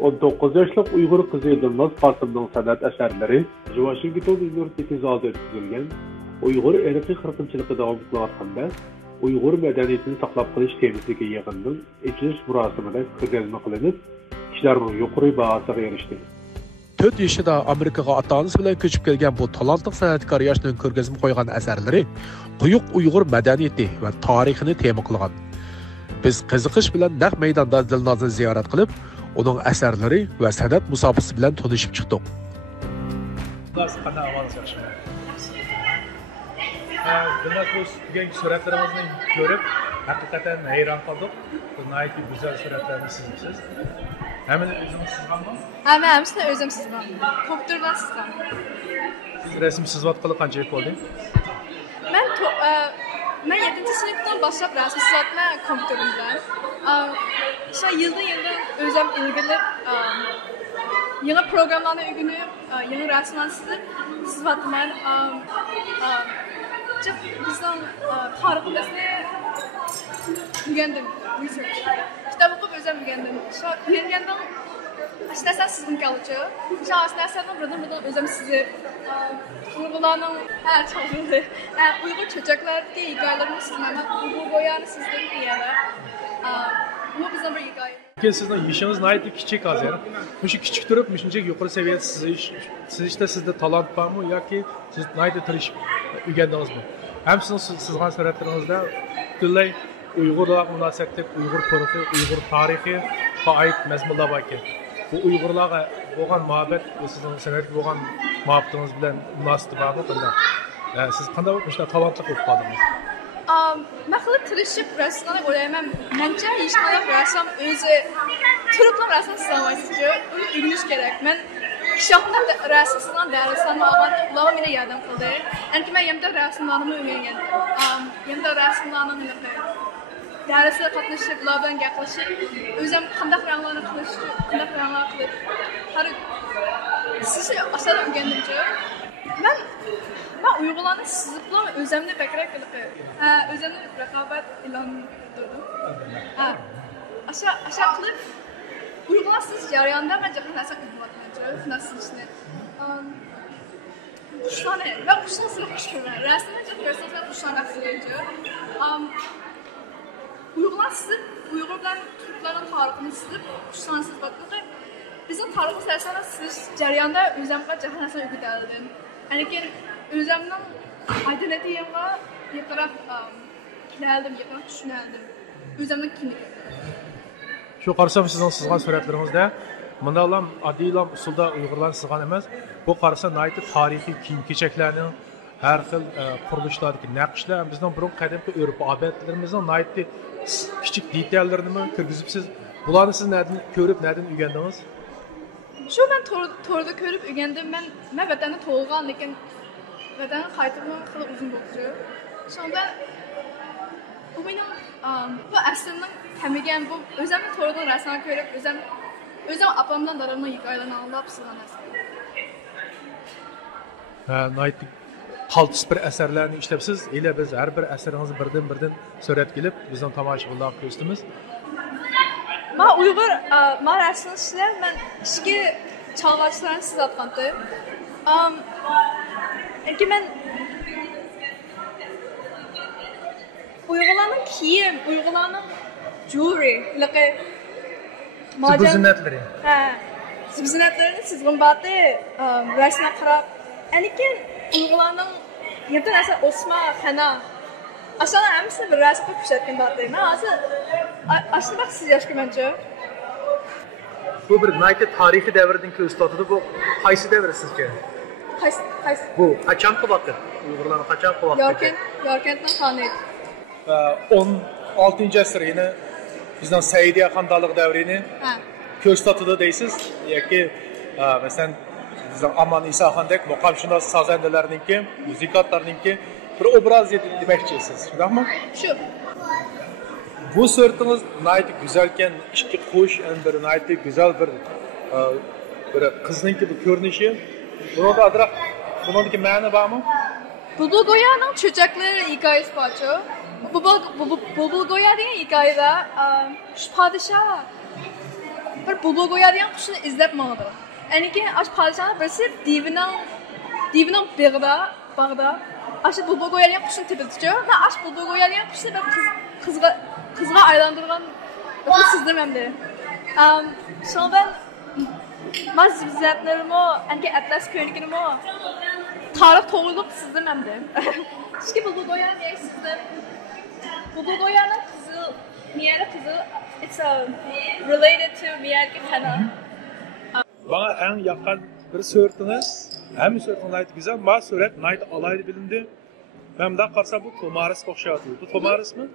19 yaşlık Uygur kızı Yıldırmaz Kasım'ın sanat eserleri Washington Üniversitesi zalida ötküzülgen Uygur erki kırkınçılıkı devam kılayotganda Uygur medeniyetini saklap kılış temizdeki yığınning içilish murosimida ko'rgazma qilinib, kishilarning yuqori bahosiga erishdi. 4 yaşında Amerikaga ota-onasi bilan ko'chib kelgan bu talantli san'atkor yoshning ko'rgazma qo'ygan asarlari quyuq Uyg'ur madaniyati va tarixini tema qilgan. Biz qiziqish bilan naq maydonda Dilnozni ziyorat qilib, uning asarlari va san'at musobaqasi bilan tanishib chiqdik. Demak, bu bugungi suratlarimizni ko'rib, haqiqatan hayron qoldik. Bu nihoyatda go'zal suratlarni chizibsiz. Hammani o'zingiz chizganmi? Hammasini o'zim chizgan. Kompyuter bilan chizgan. Siz rasm chizayotganda qancha yil bo'ldi? Men 7-sinfdan boshlab rasm chizayotman kompyuterim bilan. O'sha yildan o'zim ilgilib, yangi programlarni o'rganib, yangi rasmlarni chizayotman. Bizning tariximizni o'rgandim, research. Kitap o'qib o'zim o'rgandim. Shu o'rgangandan aslida sizning kalcha. Shu aslida birdan o'zim chizib, Uyg'urlarning çoğunluğu, Uyghur çocuklardaki hikayelerini sizlerden Uyghur boyanı sizden diyeler. Bu bizim bir hikaye. Sizin yaşınız neydi küçük az yani? Şu küçük durup, şunca yukarı seviyede sizde talant var mı? Ya ki siz neydi tırışıp öğrendiniz mi? Hem sizin sızgan suretlerinizde gülley Uygurlar münasebetlik, Uygur tarixi, Uygur tarihi ait mezmunlar var ki. Bu Uygurlarga bo'lgan muhabbet, sizin sanatga bo'lgan muhabbetingiz bilan munosib bormi qanday? Siz qanday o'qishda talantli bo'lib qoldingiz? Men qilib tirishib rasmlarni o'ylayman. Mencha hech qanday rassom o'zi turiblam rasm chizaolmaysiz-ku. Uni o'rganish kerak. Men kishiylar rasmlarni darslarni olgan, ular meni yordam qildi. Endi men yerda rasmlarni o'rgangan. Yerda rasmlarni dersler qatnashib, ular bilan gaplashib, o'zim qanday ranglarni qilishni, qanday ranglar qilib, har sizni aslida o'rgandimcha. Men Uyg'urlarni sizlar o'zimni bakrak qilib, o'zimni raqobat e'lon qildim. Aşağı qilib Uyg'urlar siz jarayonda men jahon narsa qilyapmancha, narsani. Qushlarni, men qushlarni xush ko'raman. Rasmni ko'rsatsa qushlarni yaxshilaydi. Uyg'urlar sizib, Uyg'urlar Türklarning tarixini sizib, kuşlansız bakıqı. Bizim tariximiz əslində siz jarayonda o'zimga jahon narsani o'rgatardim. Ya'ni ki o'zimning identitetimga yaqinroq keldim, yaqinroq tushunardim. O'zimning kimligim. Shu qarasam sizning sızgan suratlaringizda bundalam adiylam usulda Uyg'urlar sızgan emas. Bu qarasa naytı tarixiy kiyim-kechaklarning har xil qurilishlardagi naqshlar bizning burun qadimgi urf odatlarimizning naytı küçük detallarını mı kirgizibsiz? Bularni siz nereden görüp nereden öğrendiniz? Şu ben torda görüp öğrendim. Ben vatanda tug'ilgan, lekin vatanga qaytib qilib uzun bo'ldi. Sonda bu mening bu aslimning tamigan bu o'zimni tordan rasmlarni ko'rib, o'zim opamdan dadamning hikoyalarini anglab sizlarni aslim. Qaltis bir əsərlərini işləbsiz. Elə biz hər bir əsərinizi birdən surat gelib bizdən tomoshabinlarga ko'rsatamiz. Men Uyg'ur men rasm ishlar, men ishga chalg'ochlarni chizayotgandim. Lekin men Uyg'urlarning kiyim, Uyg'urlarning jewelry, zinatlari. Zinatlari chizgan batı rasmga qarab, lekin Uyg'urlarning yerda narsa o'sma, xana. Aslida hammasini bir rasmga ko'rsatgan batı. Men aslida bak siz yoshkimancha. Bu bir nayki tarixiy davrdan ko'rsatadi. Bu qaysi davr sizga? Qaysi? Bu qachongi vaqt? Uyg'urlarning qachongi vaqti? Yorkentning xoni. 16 asr yine bizden Saidiya xandonlik davrini ko'rsatadi deysiz yoki masalan bizden Aman İsaxondek muqamshunos sozandalarningki, muzikantlarningki bir obraz demoqchisiz, shundaymi? Shu. Bu suratınız nayt güzelken iki qush bir nayt güzel bir qizning bir ko'rinishi. Burada adroq buningki ma'no bormi? Bulbulgoya'nın çocukları hikayesi parça. Bulbulgoya diye hikayede şu padişah bir bulbul koyadigan qushni izlab mangdi. Aniki ash padishahning birisi divining bag'da ash bulbul koyadigan qushni tepibdi. Va ash bulbul koyadigan qushni qizga aylantirgan sizdim endi. Sonra ben zibzatlarımı, anki atlas köyünükünümü tarih toğulup sizdim endi. Çünkü bulbul koyan ne sizdim? Bulbul koyanın kızı, miyeri kızı, it's related to miyerki kana. Bana en yakın bir suretiniz, hem suretiniz ait güzel, ama suret nait alaydı bilindi. Ben de karşıma bu Tomaris okşatıyor. Bu Tomaris mi?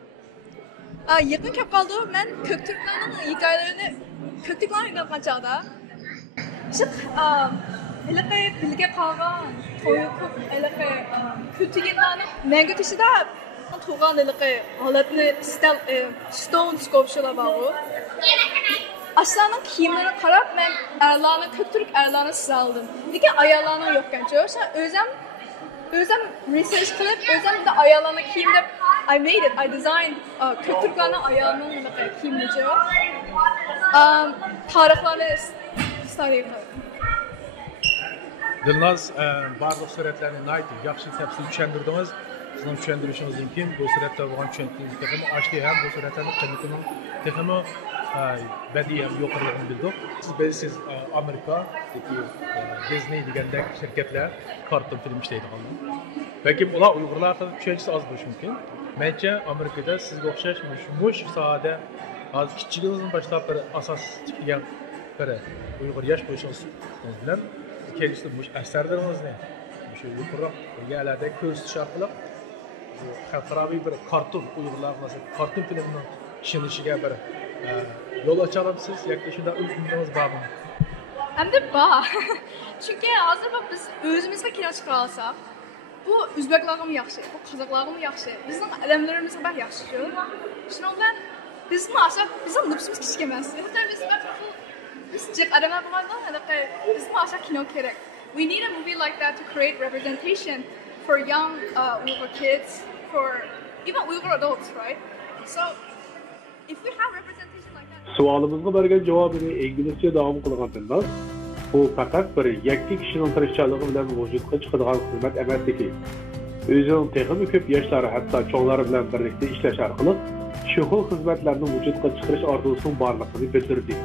Yakın kep kaldı, ben Köktürklerin hikayelerini Köktürklerin hikayelerini çağda. İşte, elbette bilge kalgan, toyuk, elbette kültürlerin mengü tişide toğan elbette halatını stone sculpture'la bağlı. Aslanın kiyimlerine karab, ben erlanı, Köktürk erlanı sıraladım. Dike ayarlarına yok gençler. Özüm research kılıp, özüm de ayarlarına kiyimde I made it. I designed Köktürklerin ayarlarının kiyimlice. Tarihlerini study kılıp. Dilnaz barlıq suretlerini nait, yaxşı tepsi düşendirdiniz. Sizin düşendirişiniz imkin. Bu suretler olan düşendirdiniz. Tekimi açtı hem bu suretlerin kıymetinin tekimi bediyem yukarılarını bildik. Siz Amerika, Disney degandek şirketler kartın film işleydi kaldı. Belki ular Uygurlar da düşençisi az buluş mümkün. Bence Amerika'da siz okşaşmış sahada az küçüklüğünüzün başlayıp bir asas çıkıyan bir Uygur yaş boyuşunuz bilen keliştirmiş eserleriniz ne? Şu yukarı yerlerde köz şarkılar xalqaraviy bir kartun Uygurlar nasıl kartun filminin işinişiga bir yol açalamsız yoki shunda umidingiz bormi? Hem de var. Çünkü hazır bak biz özümüzde kino çıkara alsak, bu Özbeklarım yaxşı, bu Kazaklarım yaxşı, bizim adamlarımız bak yaxşı. Şundan bizim lüksümüz küçük emas. Hatta biz cek adamlar var da, bizim aşağı kino gerek. We need a movie like that to create representation for young Uyghur kids, for even Uyghur adults, right? So if we have representation like that. Sualımızga bergen cevabını İngilizce devam kılgandınız. Bu fakat bir yakki kişinin tirişçalığı bilen vücudga çıkadigan hizmet emasligi. Özünün texmi köp yaşları hatta çoğları bilen birlikte işleş arkalı şu xil hizmetlerini vücudga çıkarış arzusunun barlığını bildirdi.